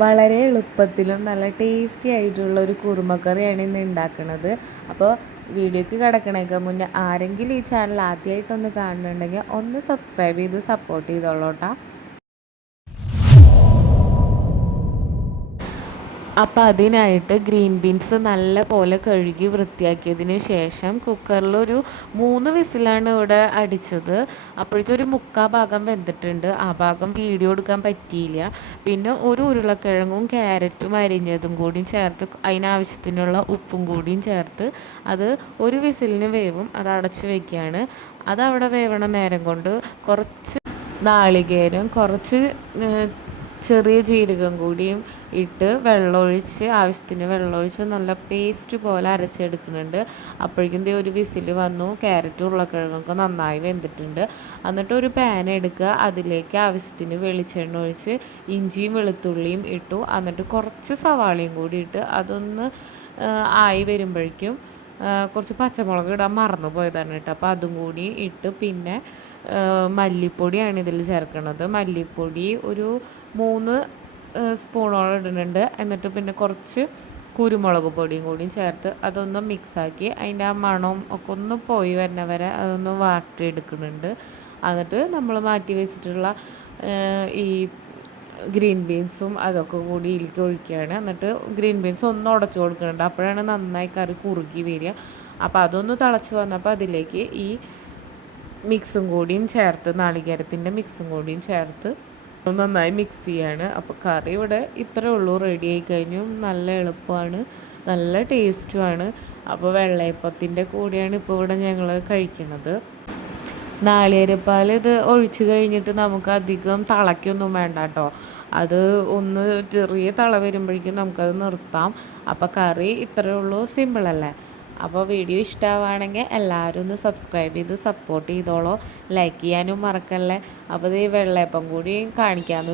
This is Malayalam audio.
വളരെ എളുപ്പത്തിലും നല്ല ടേസ്റ്റി ആയിട്ടുള്ള ഒരു കുറുമക്കറിയാണ് ഇന്ന് ഉണ്ടാക്കുന്നത്. അപ്പോൾ വീഡിയോക്ക് കിടക്കണേക്ക് മുന്നേ ആരെങ്കിലും ഈ ചാനൽ ആദ്യമായിട്ടൊന്ന് കാണുന്നുണ്ടെങ്കിൽ ഒന്ന് സബ്സ്ക്രൈബ് ചെയ്ത് സപ്പോർട്ട് ചെയ്തോളൂട്ടാ. അപ്പോൾ അതിനായിട്ട് ഗ്രീൻ ബീൻസ് നല്ല പോലെ കഴുകി വൃത്തിയാക്കിയതിന് ശേഷം കുക്കറിലൊരു 3 വിസിലാണ് ഇവിടെ അടിച്ചത്. അപ്പോഴേക്കൊരു 3/4 ഭാഗം വെന്തിട്ടുണ്ട്. ആ ഭാഗം വീഡിയോ എടുക്കാൻ പറ്റിയില്ല. പിന്നെ ഒരു ഉരുളക്കിഴങ്ങും ക്യാരറ്റും അരിഞ്ഞതും കൂടിയും ചേർത്ത് അതിനാവശ്യത്തിനുള്ള ഉപ്പും കൂടിയും ചേർത്ത് അത് ഒരു വിസിലിന് വേവും. അത് അടച്ച് വയ്ക്കുകയാണ്. അതവിടെ വേവണ നേരം കൊണ്ട് കുറച്ച് നാളികേരം, കുറച്ച് ചെറിയ ജീരകം കൂടിയും ഇട്ട് ആവശ്യത്തിന് വെള്ളമൊഴിച്ച് നല്ല പേസ്റ്റ് പോലെ അരച്ചെടുക്കുന്നുണ്ട്. അപ്പോഴേക്കും ഒരു വിസിൽ വന്നു. ക്യാരറ്റും ഉരുളക്കിഴങ്ങൊക്കെ നന്നായി വെന്തിട്ടുണ്ട്. എന്നിട്ട് ഒരു പാൻ എടുക്കുക, അതിലേക്ക് ആവശ്യത്തിന് വെളിച്ചെണ്ണ ഒഴിച്ച് ഇഞ്ചിയും വെളുത്തുള്ളിയും ഇട്ടു. എന്നിട്ട് കുറച്ച് സവാളയും കൂടി ഇട്ട് അതൊന്ന് ആയി വരുമ്പോഴേക്കും കുറച്ച് പച്ചമുളക് ഇടാൻ മറന്നു പോയതാണ് കേട്ടോ. അപ്പോൾ അതും കൂടി ഇട്ട് പിന്നെ മല്ലിപ്പൊടിയാണ് ഇതിൽ ചേർക്കുന്നത്. മല്ലിപ്പൊടി ഒരു 3 സ്പൂണോളം ഇടുന്നുണ്ട്. എന്നിട്ട് പിന്നെ കുറച്ച് കുരുമുളക് പൊടിയും കൂടിയും ചേർത്ത് അതൊന്ന് മിക്സാക്കി അതിൻ്റെ ആ മണവും ഒക്കെ ഒന്ന് പോയി വരുന്ന വരെ അതൊന്ന് വാട്ടിയെടുക്കുന്നുണ്ട്. എന്നിട്ട് നമ്മൾ മാറ്റി വെച്ചിട്ടുള്ള ഈ ഗ്രീൻ ബീൻസും അതൊക്കെ കൂടി ഇതിലേക്ക് ഒഴിക്കുകയാണ്. എന്നിട്ട് ഗ്രീൻ ബീൻസ് ഒന്ന് ഉടച്ചു കൊടുക്കുന്നുണ്ട്. അപ്പോഴാണ് നന്നായി കറി കുറുകി വരിക. അപ്പോൾ അതൊന്ന് തിളച്ച് വന്നപ്പോൾ അതിലേക്ക് ഈ മിക്സും കൂടിയും ചേർത്ത്, നാളികേരത്തിൻ്റെ മിക്സും കൂടിയും ചേർത്ത് നന്നായി മിക്സ് ചെയ്യാണ്. അപ്പോൾ കറി ഇവിടെ ഇത്രയേ ഉള്ളൂ, റെഡി ആയി കഴിഞ്ഞു. നല്ല എളുപ്പമാണ്, നല്ല ടേസ്റ്റുമാണ്. അപ്പോൾ വെള്ളയപ്പത്തിൻ്റെ കൂടെയാണ് ഇപ്പോൾ ഇവിടെ ഞങ്ങൾ കഴിക്കുന്നത്. നാളികേരപ്പാൽ ഇത് ഒഴിച്ച് കഴിഞ്ഞിട്ട് നമുക്ക് അധികം തിളയ്ക്കൊന്നും വേണ്ട കേട്ടോ. അത് ഒന്ന് ചെറിയ തിള വരുമ്പോഴേക്കും നമുക്കത് നിർത്താം. അപ്പോൾ കറി ഇത്രയേ ഉള്ളൂ, സിമ്പിളല്ലേ. അപ്പോൾ വീഡിയോ ഇഷ്ടമാവുകയാണെങ്കിൽ എല്ലാവരും ഒന്ന് സബ്സ്ക്രൈബ് ചെയ്ത് സപ്പോർട്ട് ചെയ്തോളൂ. ലൈക്ക് ചെയ്യാനും മറക്കല്ലേ. അപ്പോൾ ഈ വെള്ളയപ്പം കൂടി കാണിക്കാമെന്ന്